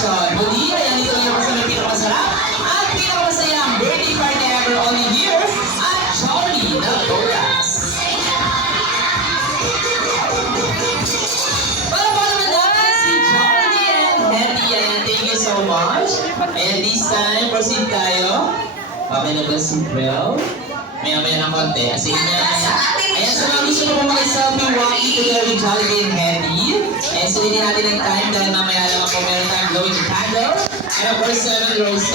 celebration. Muli, ayan ito yung kasama pinakamasarap at pinakamasayang birthday party ever only here at Jolly Naldoras. Para po naman natin si Jolly and Hetty. Ayan, thank you so much. And this time, proceed tayo. Okay na ba si Belle? Maya-maya ng konti. Sige, maya-maya. Ayan, sa mga gusto mo makis-selfie, walking together with Jolly and Hetty. And sulitin natin ang time dahil mamaya naman po meron tayong glowing candle. And of course, 7 roses.